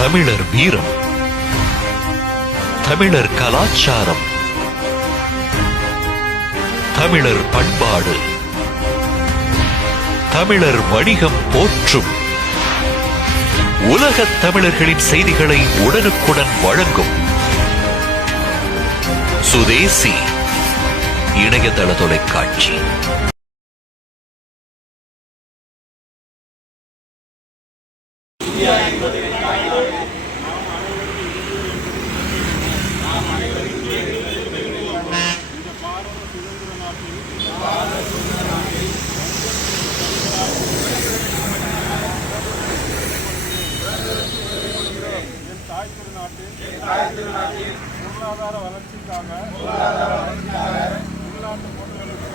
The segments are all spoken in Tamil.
தமிழர் வீரம், தமிழர் கலாச்சாரம், தமிழர் பண்பாடு, தமிழர் வணிகம் போற்றும் உலகத் தமிழர்களின் செய்திகளை உடனுக்குடன் வழங்கும் சுதேசி இணையதள தொலைக்காட்சி. பொருளாதார வளர்ச்சிக்காக உள்நாட்டு பொருட்களுக்கு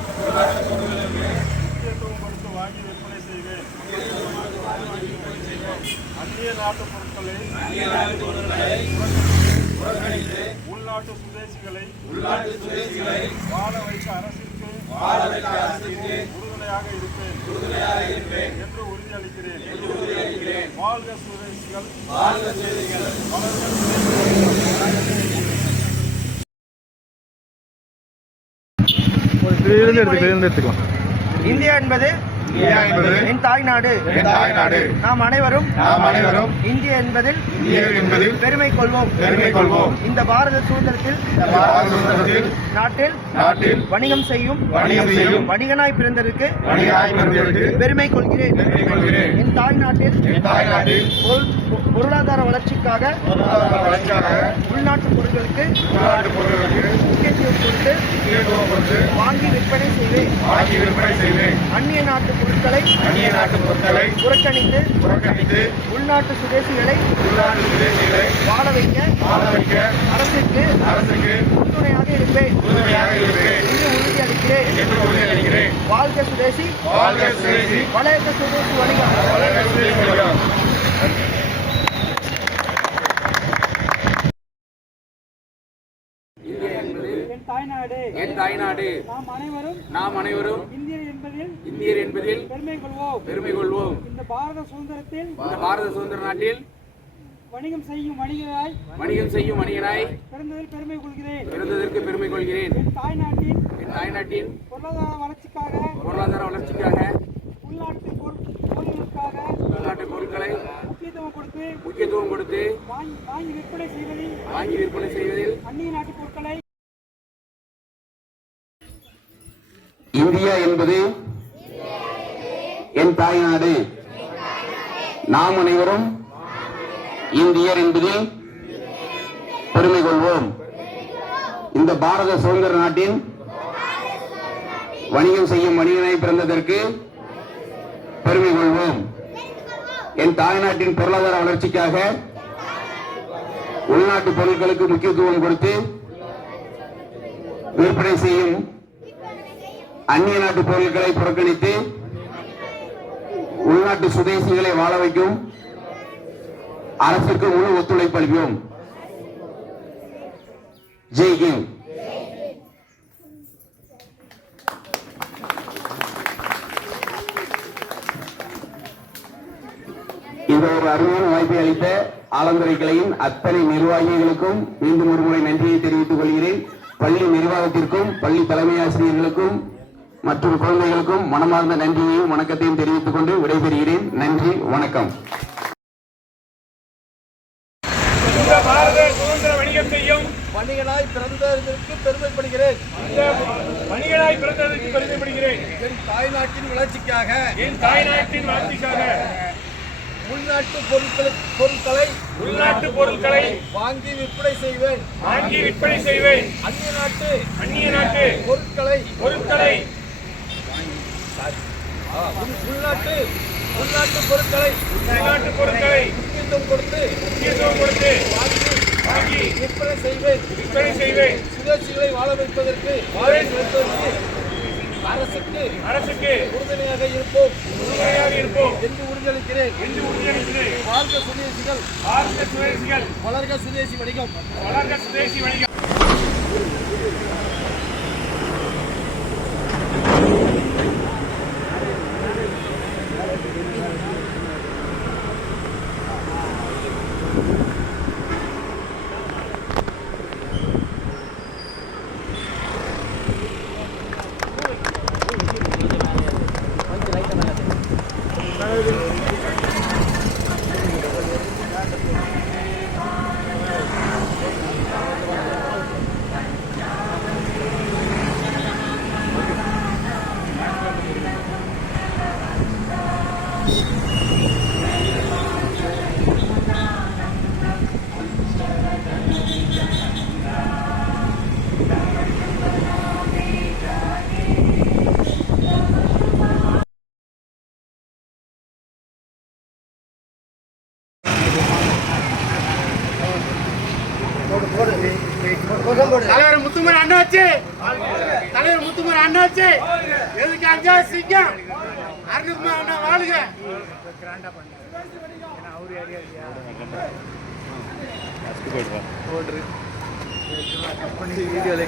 முக்கியத்துவம் கொடுத்து வாங்கி விற்பனை செய்வேன். அந்நிய நாட்டு பொருட்களை உள்நாட்டு சுதேசிகளை வாழ வைக்க அரசிற்கு உறுதுணையாக இருப்பேன் என்று உறுதியளிக்கிறேன். வாழ்க சுதேசிகள், வளர்க சுதேசிகள். இந்தியா என்பது என் தாய்நாடு. நாம் அனைவரும் இந்திய என்பதில் பெருமை கொள்வோம். இந்த பாரத சுதந்திரத்தில் நாட்டில் வணிகம் செய்யும் வணிகனாய் பிறந்ததற்கு பெருமை கொள்கிறேன். என் தாய்நாட்டில் பொருளாதார வளர்ச்சிக்காக உள்நாட்டு பொருட்களுக்கு முக்கியத்துவம் கொடுத்து வாங்கி விற்பனை செய்வேன். அந்நிய நாட்டு பொருட்களை புறக்கணித்து உள்நாட்டு சுதேசிகளை வாழ வைக்க அரசுக்கு உறுதுணையாக இருப்பேன் என்று உறுதியளிக்கிறேன். வாழ்க சுதேசி, வளர்க சுதேசி வணிகம். என் தாய்நாடு. நாம் அனைவரும் இந்தியர் என்பதில் பெருமை கொள்வோம். இந்த பாரத சுதந்திர நாட்டில் வணிகம் செய்யும் வணிகனாய் பிறந்ததற்கு பெருமை கொள்கிறேன். என் தாய்நாட்டின் பொருளாதார வளர்ச்சிக்காக உள்நாட்டு பொருட்களை முக்கியத்துவம் கொடுத்து வாங்கி விற்பனை செய்வதில் அந்நிய நாட்டு பொருட்களை. இந்தியா என்பது என் தாய்நாடு. நாம் அனைவரும் இந்தியர் என்பதில் பெருமை கொள்வோம். இந்த பாரத சுதந்திர நாட்டின் வணிகம் செய்யும் வணிகனாய் பிறந்ததற்கு பெருமை கொள்வோம். என் தாய்நாட்டின் பொருளாதார வளர்ச்சிக்காக உள்நாட்டு பொருட்களுக்கு முக்கியத்துவம் கொடுத்து விற்பனை செய்யும் அந்நிய நாட்டு பொருட்களை புறக்கணித்து உள்நாட்டு சுதேசிகளை வாழ வைக்கும் அரசுக்கு முழு ஒத்துழைப்பு அளிப்போம். ஜெய் ஹிந்த். இந்த ஒரு அருமையான வாய்ப்பை அளித்த ஆலந்துறை கிளையின் அத்தனை நிர்வாகிகளுக்கும் மீண்டும் ஒருமுறை நன்றியை தெரிவித்துக் கொள்கிறேன். பள்ளி நிர்வாகத்திற்கும் பள்ளி தலைமை ஆசிரியர்களுக்கும் மற்றும் குழந்தைகளுக்கும் மனமார்ந்த நன்றியையும் வணக்கத்தையும் தெரிவித்துக் கொண்டு விடைபெறுகிறேன். நன்றி, வணக்கம். வணிகம் செய்யும் வணிகனாய் பிறந்ததற்கு பெருமைப்படுகிறேன். என் தாய்நாட்டின் வளர்ச்சிக்காக உள்நாட்டு பொருட்களை வாங்கி விற்பனை செய்வேன். அந்நிய நாட்டு பொருட்களை உள்நாட்டு பொருட்களை முக்கியத்துவம் கொடுத்து வாங்கி விற்பனை செய்வேன். சுதேசிகளை வாழ வைப்பதற்கு அரசுக்கு உறுதுணையாக இருப்போம் என்று உறுதியளிக்கிறேன். வாழ்க சுதேசிகள், வளர்க சுதேசி வணிகம். Thank you. தலைவர் முத்துமர் அண்ணாச்சி, தலைவர் முத்துமர் அண்ணாச்சி, எதுக்கு அஞ்சா சிங்கம் அருண்குமார் அண்ணா வாழ்க.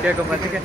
கேட்க மாட்டேங்க.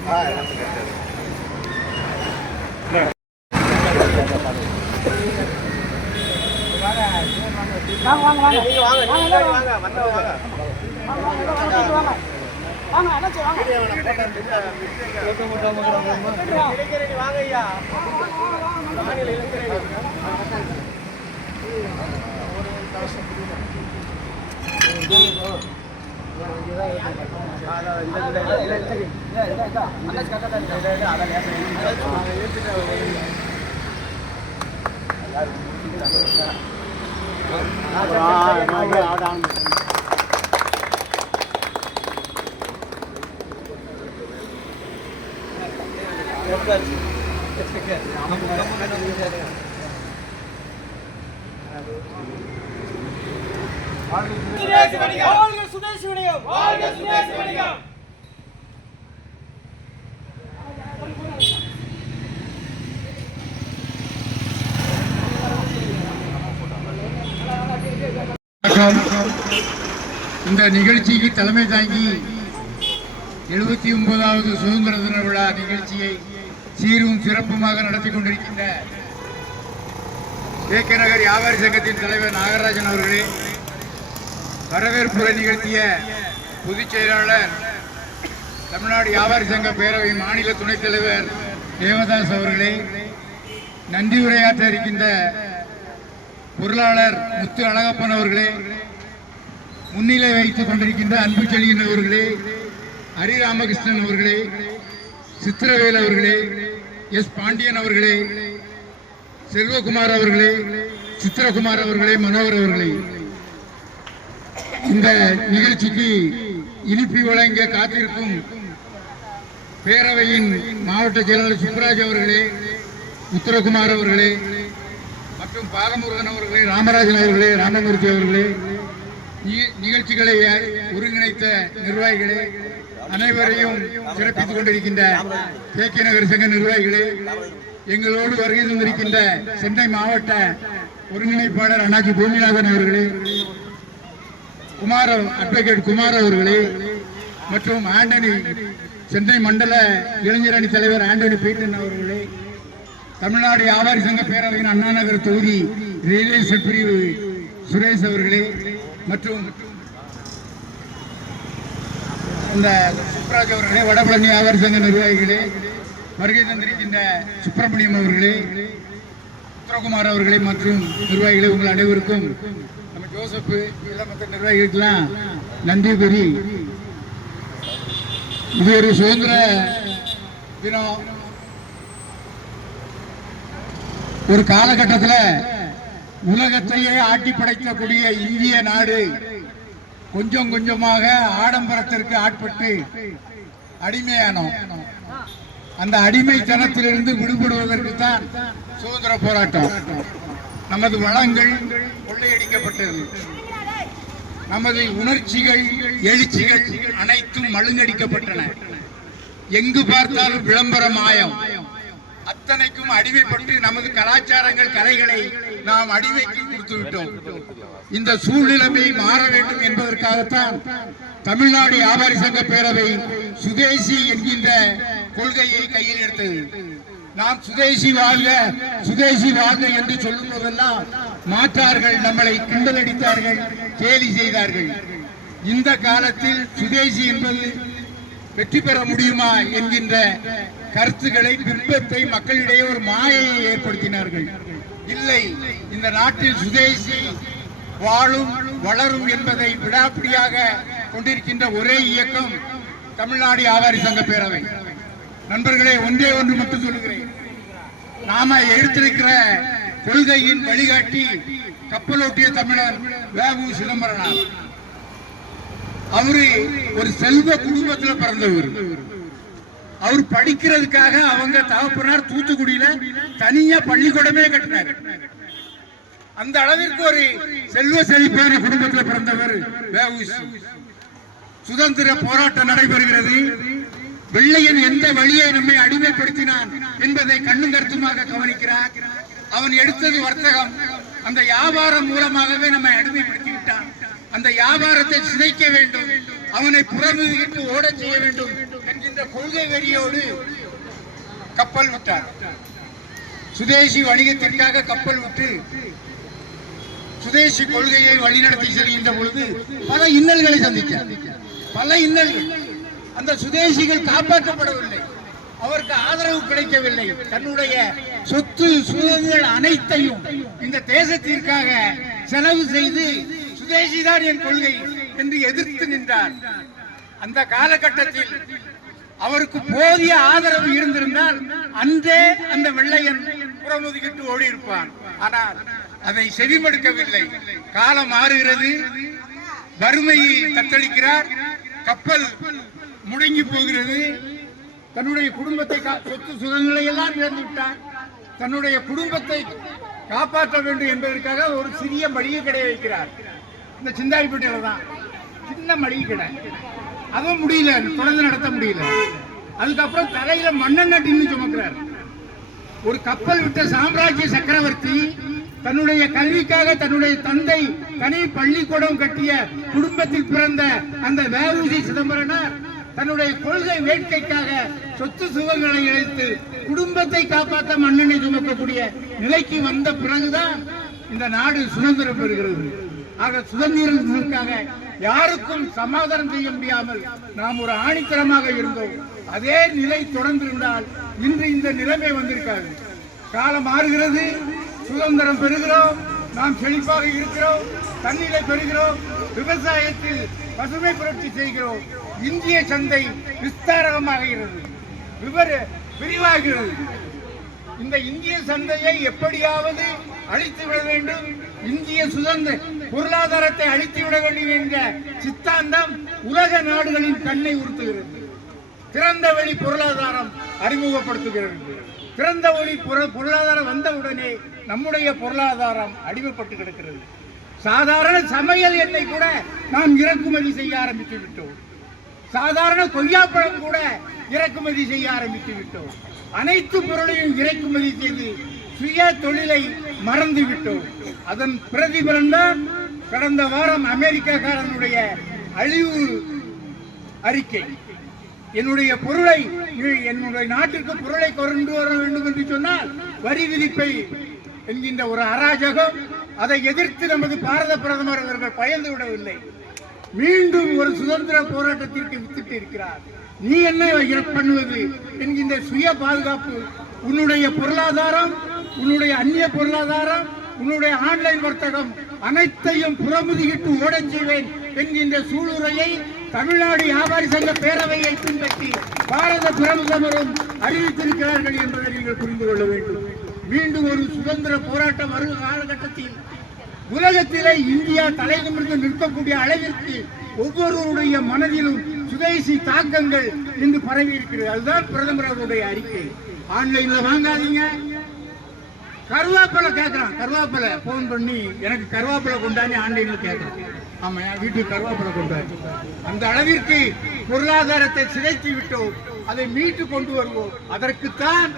சுதேசி வணிகம், வாழ்க சுதேசி வணிகம். இந்த நிகழ்ச்சிக்கு தலைமை தாங்கி 79வது சுதந்திர தின விழா நிகழ்ச்சியை சீரும் சிறப்புமாக நடத்தி கொண்டிருக்கின்ற KK நகர் வியாபாரி சங்கத்தின் தலைவர் நாகராஜன் அவர்களே, வரவேற்புரை நிகழ்த்திய பொதுச் செயலாளர் தமிழ்நாடு வியாபாரி சங்க பேரவை மாநில துணைத் தலைவர் தேவதாஸ் அவர்களே, நன்றி உரையாற்ற இருக்கின்ற பொருளாளர் முத்து அழகப்பன் அவர்களே, முன்னிலை வைத்துக் கொண்டிருக்கின்ற அன்பு செழியன் அவர்களே, ஹரி ராமகிருஷ்ணன் அவர்களே, சித்திரவேல் அவர்களே, எஸ் பாண்டியன் அவர்களே, செல்வகுமார் அவர்களே, சித்திரகுமார் அவர்களே, மனோகர் அவர்களே, இந்த நிகழ்ச்சிக்கு இனிப்பு வழங்க காத்திருக்கும் பேரவையின் மாவட்ட செயலாளர் சுப்ராஜ் அவர்களே, உத்தரகுமார் அவர்களே மற்றும் பாலமுருகன் அவர்களே, ராமராஜன் அவர்களே, ராமமூர்த்தி அவர்களே, நிகழ்ச்சிகளை ஒருங்கிணைத்த நிர்வாகிகளே, அனைவரையும் சிறப்பித்துக் கொண்டிருக்கின்ற KK நகர் சங்க நிர்வாகிகளே, எங்களோடு வருகை தந்திருக்கின்ற சென்னை மாவட்ட ஒருங்கிணைப்பாளர் அண்ணாச்சி பூமிநாதன் அவர்களே, அட்வொகேட் குமார் அவர்களே மற்றும் ஆண்டனி சென்னை மண்டல இளைஞரணி தலைவர் ஆண்டனி பீட்டன் அவர்களே, தமிழ்நாடு வியாபாரி சங்க பேரவையின் அண்ணா நகர் தொகுதி ரியல் பிரிவு சுரேஷ் அவர்களே மற்றும் இந்த சுப்ராஜ் அவர்களே, வடபழனி வியாபாரி சங்க நிர்வாகிகளே, வருகை தந்திருக்கின்ற சுப்பிரமணியம் அவர்களே, உத்தரகுமார் அவர்களே மற்றும் நிர்வாகிகளே, உங்கள் அனைவருக்கும் நம்ம ஜோசப் மற்ற நிர்வாகிகளுக்கெல்லாம் நன்றி கூறி, இது ஒரு சுதந்திர தினம். ஒரு காலகட்டத்தில் உலகத்தையே ஆட்டி படைக்கக்கூடிய இந்திய நாடு கொஞ்சம் கொஞ்சமாக ஆடம்பரத்திற்கு ஆட்பட்டு அடிமையானோம். அந்த அடிமைத்தனத்திலிருந்து விடுபடுவதற்கு தான் சுதந்திர போராட்டம். நமது வளங்கள் கொள்ளையடிக்கப்பட்டது, நமது உணர்ச்சிகள் எழுச்சிகள் அனைத்தும் மழுங்கடிக்கப்பட்டன. எங்கு பார்த்தாலும் விளம்பர மாயம், அத்தனைக்கும் அடிமைப்பட்டு நமது கலாச்சாரங்கள் கலைகளை நாம் அடிமைக்கு கொடுத்து விட்டோம். இந்த சூழ்நிலைமை மாற வேண்டும் என்பதற்காகத்தான் தமிழ்நாடு வியாபாரி சங்க பேரவை சுதேசி என்கின்ற கொள்கையை கையில் எடுத்தது. நாம் சுதேசி வாழ்க சுதேசி வாழ்க என்று சொல்லும் போதெல்லாம் மாற்றார்கள், நம்மளை கிண்டலடித்தார்கள், கேலி செய்தார்கள். இந்த காலத்தில் சுதேசி என்பது வெற்றி பெற முடியுமா என்கின்ற கருத்துக்களை, பிம்பத்தை மக்களிடையே ஒரு மாயையை ஏற்படுத்தினார்கள். இல்லை, இந்த நாட்டில் சுதேசி வாழும் வளரும் என்பதை விடாப்பிடியாக கொண்டிருக்கின்ற ஒரே இயக்கம் தமிழ்நாடு வியாபாரி சங்க பேரவை. நண்பர்களே, ஒன்றே ஒன்று மட்டும் சொல்லுகிறேன். நாம எடுத்திருக்கிற கொள்கையின் வழிகாட்டி கப்பலோட்டிய தமிழர் வேவு சிதம்பரனார். அவரு ஒரு செல்வ குடும்பத்தில் பிறந்தவர். அவர் படிக்கிறதுக்காக அவங்க தகப்பனார் தூத்துக்குடியில தனியா பள்ளிக்கூடமே கட்டினார். அந்த அளவிற்கு ஒரு செல்வ செழிப்பான குடும்பத்தில் பிறந்தவர் வேவு. சுதந்திர போராட்டம் நடைபெறுகிறது. வெள்ளையன் எந்த வழியை நம்மை அடிமைப்படுத்தினான் என்பதை கண்ணும் கருத்துமாக கவனிக்கிறார். அவன் எடுத்தது வர்த்தகம். அந்த வியாபாரம் மூலமாகவே நம்மை அடிமைப்படுத்தி விட்டான். அந்த வியாபாரத்தை சிதைக்க வேண்டும், அவனை புறமுதுகிட்டு ஓடச் செய்ய வேண்டும் என்கின்ற கொள்கை வெறியோடு கப்பல் விட்டார். சுதேசி வணிகத்திற்காக கப்பல் விட்டு சுதேசி கொள்கையை வழிநடத்தி செல்கின்ற பொழுது பல இன்னல்களை சந்தித்தார். பல இன்னல்கள். அந்த சுதேசிகள் காப்பாற்றப்படவில்லை, அவருக்கு ஆதரவு கிடைக்கவில்லை. தன்னுடைய சொத்து சுகங்கள் அனைத்தையும் இந்த தேசத்திற்காக செலவு செய்து சுதேசிதான் என் கொள்கை என்று எதிர்த்து நின்றார். அந்த காலகட்டத்தில் அவருக்கு போதிய ஆதரவு இருந்திருந்தால் அன்றே அந்த வெள்ளையன் புறமுதுகிட்டு ஓடி இருப்பான். ஆனால் அதை செவிமடுக்கவில்லை. காலம் மாறுகிறது, வறுமையை தத்தளிக்கிறார், கப்பல் முடங்கி போகிறது. தன்னுடைய குடும்பத்தை சொத்து சுகங்களை எல்லாம் இழந்து விட்டார். தன்னுடைய குடும்பத்தை காப்பாற்ற வேண்டும் என்பதற்காக ஒரு சிறிய மளிகை கடை வைக்கிறார். இந்த சிந்தாய்பேட்டையில தான் சின்ன மளிகை கடை. அதுவும் முடியல, தொடர்ந்து நடத்த முடியல. அதுக்கப்புறம் தலையில மண்ணெண்ணெய் டின்னு சுமக்கிறார். ஒரு கப்பல் விட்ட சாம்ராஜ்ய சக்கரவர்த்தி தன்னுடைய கல்விக்காக தன்னுடைய தந்தை தனி பள்ளிக்கூடம் கட்டிய குடும்பத்தில் பிறந்த அந்த வேவு சிதம்பரனார் தன்னுடைய கொள்கை வேட்கைக்காக சொத்து சுகங்களை இழைத்து குடும்பத்தை காப்பாற்ற மண்ணெண்ணெய் சுமக்கக்கூடிய நிலைக்கு வந்த பிறகுதான் இந்த நாடு சுதந்திரம் பெறுகிறது. ஆக சுதந்திரத்திற்காக யாருக்கும் சமாதானம் செய்ய முடியாமல் நாம் ஒரு ஆணித்தரமாக இருந்தோம். அதே நிலை தொடர்ந்திருந்தால் இன்று இந்த நிலைமை வந்திருக்காது. காலம் மாறுகிறது, சுதந்திரம் பெறுகிறோம், நாம் செழிப்பாக இருக்கிறோம், தண்ணீரை பெறுகிறோம், விவசாயத்தில் பசுமை புரட்சி செய்கிறோம். இந்திய சந்தை விஸ்தாரமாகிறது, விரிவாகிறது. இந்த இந்திய சந்தையை எப்படியாவது அழித்து விட வேண்டும், இந்திய சுதந்திர பொருளாதாரத்தை அழித்து விட வேண்டும் என்ற சித்தாந்தம் உலக நாடுகளின் கண்ணை உறுத்துகிறது. திறந்த வெளி பொருளாதாரம் அறிமுகப்படுத்துகிறது. திறந்த வெளி பொருளாதாரம் வந்தவுடனே நம்முடைய பொருளாதாரம் அடிமைப்பட்டு கிடக்கிறது. சாதாரண சமையல் எண்ணெய் கூட நாம் இறக்குமதி செய்ய ஆரம்பித்து விட்டோம். சாதாரண கொய்யாப்பழம் கூட இறக்குமதி செய்ய ஆரம்பித்து விட்டோம். அனைத்து பொருளையும் இறக்குமதி செய்து சுய தொழிலை மறந்து விட்டோம். அதன் பிரதிபலன் தான் கடந்த வாரம் அமெரிக்காக்காரனுடைய அழிவு அறிக்கை. என்னுடைய பொருளை, என்னுடைய நாட்டிற்கு பொருளை கொண்டு வர வேண்டும் என்று சொன்னால் வரி விதிப்பை என்கின்ற ஒரு அராஜகம். அதை எதிர்த்து நமது பாரத பிரதமர் அவர்கள் பயந்து விடவில்லை. மீண்டும் ஒரு சுதந்திர போராட்டத்திற்கு வித்திட்டு இருக்கிறார். நீ என்ன பண்ணுவது என்கின்ற சுய பாதுகாப்பு, உன்னுடைய பொருளாதாரம், உன்னுடைய அந்நிய பொருளாதாரம், உன்னுடைய ஆன்லைன் வர்த்தகம் அனைத்தையும் புறமுதுகிட்டு ஓடச் செய்வேன் என்கின்ற சூளுரையை தமிழ்நாடு வியாபாரி சங்க பேரவையை பின்பற்றி பாரத பிரதமரும் அறிவித்திருக்கிறார்கள் என்பதை நீங்கள் புரிந்து கொள்ள வேண்டும். மீண்டும் ஒரு சுதந்திர போராட்டம் வரும் காலகட்டத்தில் உலகத்திலே இந்தியா தலை நிமிர்ந்து நிற்கக்கூடிய அளவிற்கு ஒவ்வொருவருடைய மனதிலும் சுதேசி தாக்கங்கள் இன்று பரவி இருக்கிறது. அதுதான் பிரதமர் அவருடைய அறிக்கை. ஆன்லைன்ல வாங்காதீங்க. கருவேப்பிலை கேட்கறான், கருவேப்பிலை போன் பண்ணி எனக்கு கருவேப்பிலை கொண்டாடி ஆன்லைன்ல கேட்கறான். ஆமா, வீட்டுக்கு கருவேப்பிலை கொண்டாடி. அந்த அளவிற்கு பொருளாதாரத்தை சிதைத்து விட்டோம். அதை மீட்டு கொண்டு வருவோம். அதற்குத்தான்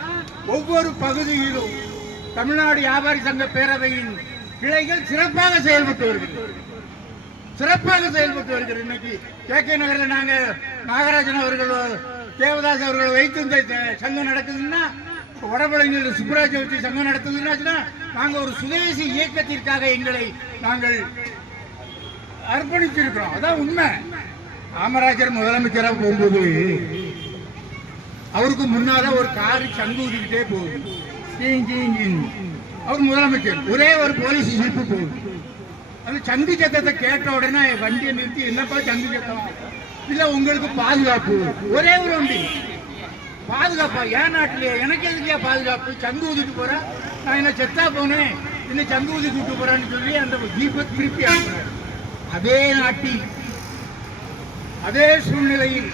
ஒவ்வொரு பகுதியிலும் தமிழ்நாடு வியாபாரி சங்க பேரவையின் கிளைகள் சிறப்பாக செயல்பட்டு வருகிறது. இன்னைக்கு கே நகரில் நாங்க நாகராஜன் அவர்கள், தேவதாஸ் அவர்கள் வைத்து இந்த சங்கம் நடக்குதுன்னா, வடபழனியில் சுப்பராஜ் வச்சு சங்கம் நடத்துதுன்னா, நாங்க ஒரு சுதேசி இயக்கத்திற்காக எங்களை நாங்கள் அர்ப்பணித்திருக்கிறோம். அதான் உண்மை. காமராஜர் முதலமைச்சராக போகும்போது அவருக்கு முன்னால ஒரு காரி சங்கு ஊதிக்கிட்டே போகுது. அவர் முதலமைச்சர். ஒரே ஒரு போலீஸ் ஜீப்பு போகுது. அந்த சங்கு சத்தத்தை கேட்ட உடனே வண்டியை நிறுத்தி, என்னப்பா சங்கு சத்தம்? இல்லை, உங்களுக்கு பாதுகாப்பு. ஒரே ஒரு வண்டி பாதுகாப்பா? என் நாட்டிலேயே எனக்கு எதுக்கே பாதுகாப்பு? சங்கு ஊதிட்டு போறேன், நான் என்ன செத்தா போனேன், என்ன சங்கு ஊதி கூட்டு போறான்னு சொல்லி அந்த ஜீப்பை திருப்பி அனுப்புறேன். அதே நாட்டில் அதே சூழ்நிலையில்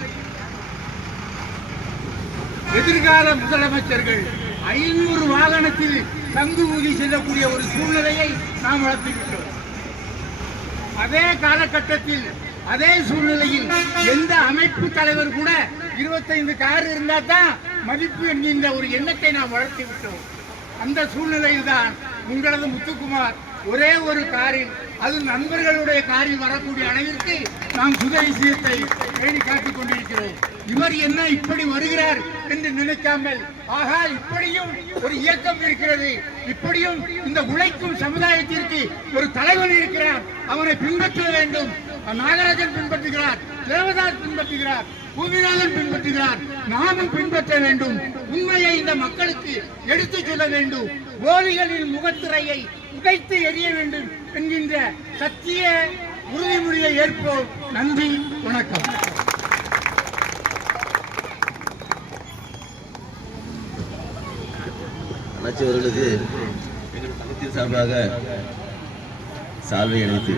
எதிர்கால முதலமைச்சர்கள் 500 வாகனத்தில் சங்கு ஊதி செல்லக்கூடிய ஒரு சூழ்நிலையை நாம் வளர்த்துவிட்டோம். அதே காலகட்டத்தில் அதே சூழ்நிலையில் எந்த அமைப்பு தலைவர் கூட 25 கார் இருந்தா தான் மதிப்பு என்கின்ற ஒரு எண்ணத்தை நாம் வளர்த்து விட்டோம். அந்த சூழ்நிலையில் தான் உங்களது முத்துக்குமார் ஒரே ஒரு காரில், அது நண்பர்களுடைய காரில் வரக்கூடிய அளவிற்கு நாம் சுதேசியத்தை பேணி காட்டிக் கொண்டிருக்கிறோம். இவர் என்ன இப்படி வருகிறார் என்று நினைக்காமல், ஆகா இப்படியும் ஒரு இயக்கம் இருக்கிறது, இப்படியும் இந்த உழைக்கும் சமுதாயத்திற்கு ஒரு தலைவன் இருக்கிறார், அவனை பின்பற்ற வேண்டும். நாகராஜன் பின்பற்றுகிறார், தேவதாஸ் பின்பற்றுகிறார், பூமிநாதன் பின்பற்றுகிறார், நாமும் பின்பற்ற வேண்டும். உண்மையை இந்த மக்களுக்கு எடுத்துச் சொல்ல வேண்டும். போலிகளின் முகத்திரையை உடைத்து எறிய வேண்டும் என்கின்ற சத்திய உறுதிமொழியை ஏற்போம். நன்றி, வணக்கம். அண்ணாச்சி அவர்களுக்கு எங்கள் சங்கத்தின் சார்பாக சால்வை அளித்து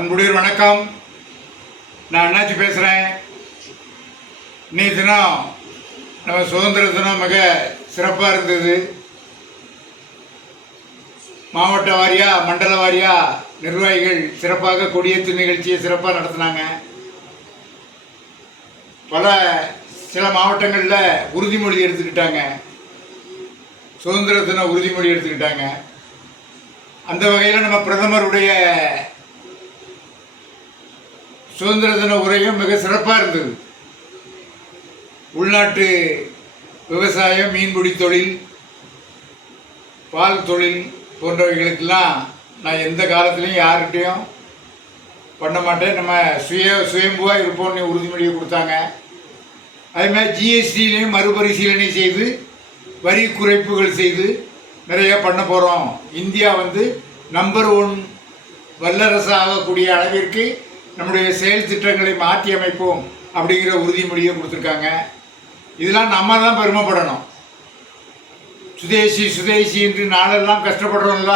அன்புடைய வணக்கம். நான் அண்ணாச்சி பேசுகிறேன். இன்னைக்கு தினம் நம்ம சுதந்திர தினம் மிக சிறப்பாக இருந்தது. மாவட்ட வாரியாக, மண்டல வாரியாக நிர்வாகிகள் சிறப்பாக கொடியேற்று நிகழ்ச்சியை சிறப்பாக நடத்தினாங்க. சில மாவட்டங்களில் உறுதிமொழி எடுத்துக்கிட்டாங்க, சுதந்திர தின உறுதிமொழி எடுத்துக்கிட்டாங்க. அந்த வகையில் நம்ம பிரதமருடைய சுதந்திர தின உரையும் மிக சிறப்பாக இருந்தது. உள்நாட்டு விவசாயம், மீன்பிடி தொழில், பால் தொழில் போன்றவைகளுக்கெல்லாம் நான் எந்த காலத்துலேயும் யார்கிட்டையும் பண்ண மாட்டேன், நம்ம சுயம்புவாக இருப்போம்னு உறுதிமொழியை கொடுத்தாங்க. அதேமாதிரி ஜிஎஸ்டிலையும் மறுபரிசீலனை செய்து வரி குறைப்புகள் செய்து நிறைய பண்ண போகிறோம். இந்தியா நம்பர் 1 வல்லரசு ஆகக்கூடிய அளவிற்கு நம்முடைய செயல் திட்டங்களை மாற்றி அமைப்போம் அப்படிங்கிற உறுதிமொழியை கொடுத்துருக்காங்க. இதெல்லாம் நம்ம தான் பெருமைப்படணும். சுதேசி சுதேசி என்று நாளெல்லாம் கஷ்டப்படுறோம்ல,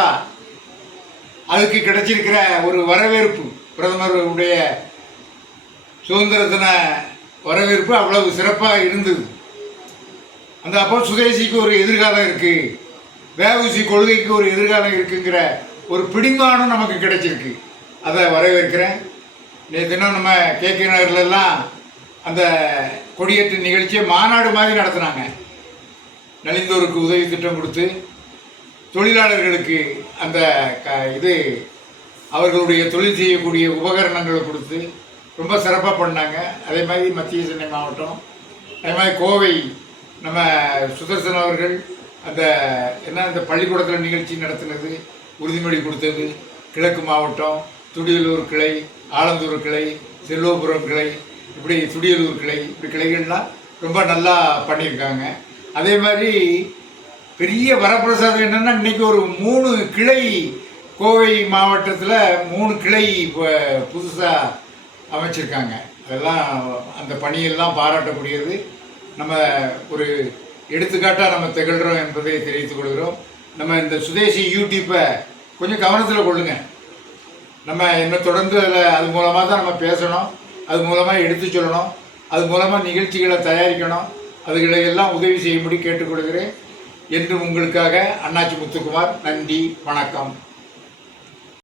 அதுக்கு கிடைச்சிருக்கிற ஒரு வரவேற்பு, பிரதமருடைய சுதந்திர தின வரவேற்பு அவ்வளவு சிறப்பாக இருந்தது. அந்த அப்போ சுதேசிக்கு ஒரு எதிர்காலம் இருக்குது, வேவுசி கொள்கைக்கு ஒரு எதிர்காலம் இருக்குங்கிற ஒரு பிடிமானம் நமக்கு கிடைச்சிருக்கு. அதை வரவேற்கிறேன். நேற்று தினம் நம்ம KK நகர்லாம் அந்த கொடியேற்று நிகழ்ச்சியை மாநாடு மாதிரி நடத்துனாங்க. நலிந்தோருக்கு உதவி திட்டம் கொடுத்து, தொழிலாளர்களுக்கு அந்த அவர்களுடைய தொழில் செய்யக்கூடிய உபகரணங்களை கொடுத்து ரொம்ப சிறப்பாக பண்ணாங்க. அதே மாதிரி மத்திய சென்னை மாவட்டம், அதே மாதிரி கோவை நம்ம சுதர்சன் அவர்கள் அந்த பள்ளிக்கூடத்தில் நிகழ்ச்சி நடத்தினது, உறுதிமொழி கொடுத்தது. கிழக்கு மாவட்டம் துடியலூர் கிளை, ஆலந்தூர் கிளை, செல்வபுரம் கிளை, இப்படி துடியலூர் கிளை, இப்படி கிளைகள்லாம் ரொம்ப நல்லா பண்ணியிருக்காங்க. அதே மாதிரி பெரிய வரப்பிரசாதம் என்னென்னா, இன்றைக்கி ஒரு 3 கிளை கோவை மாவட்டத்தில் 3 கிளை இப்போ புதுசாக அமைச்சிருக்காங்க. அதெல்லாம் அந்த பணியெல்லாம் பாராட்டக்கூடியது. நம்ம ஒரு எடுத்துக்காட்டாக நம்ம திகழ்கிறோம் என்பதை தெரிவித்துக் கொள்கிறோம். நம்ம இந்த சுதேசி யூடியூப்பை கொஞ்சம் கவனத்தில் கொள்ளுங்க. நம்ம என்ன தொடர்ந்து அது மூலமாக தான் நம்ம பேசணும், அது மூலமாக எடுத்து சொல்லணும், அது மூலமாக நிகழ்ச்சிகளை தயாரிக்கணும். அதுகளையெல்லாம் உதவி செய்யும்படி கேட்டுக்கொள்கிறேன். என்று உங்களுக்காக அண்ணாச்சி முத்துக்குமார். நன்றி, வணக்கம்.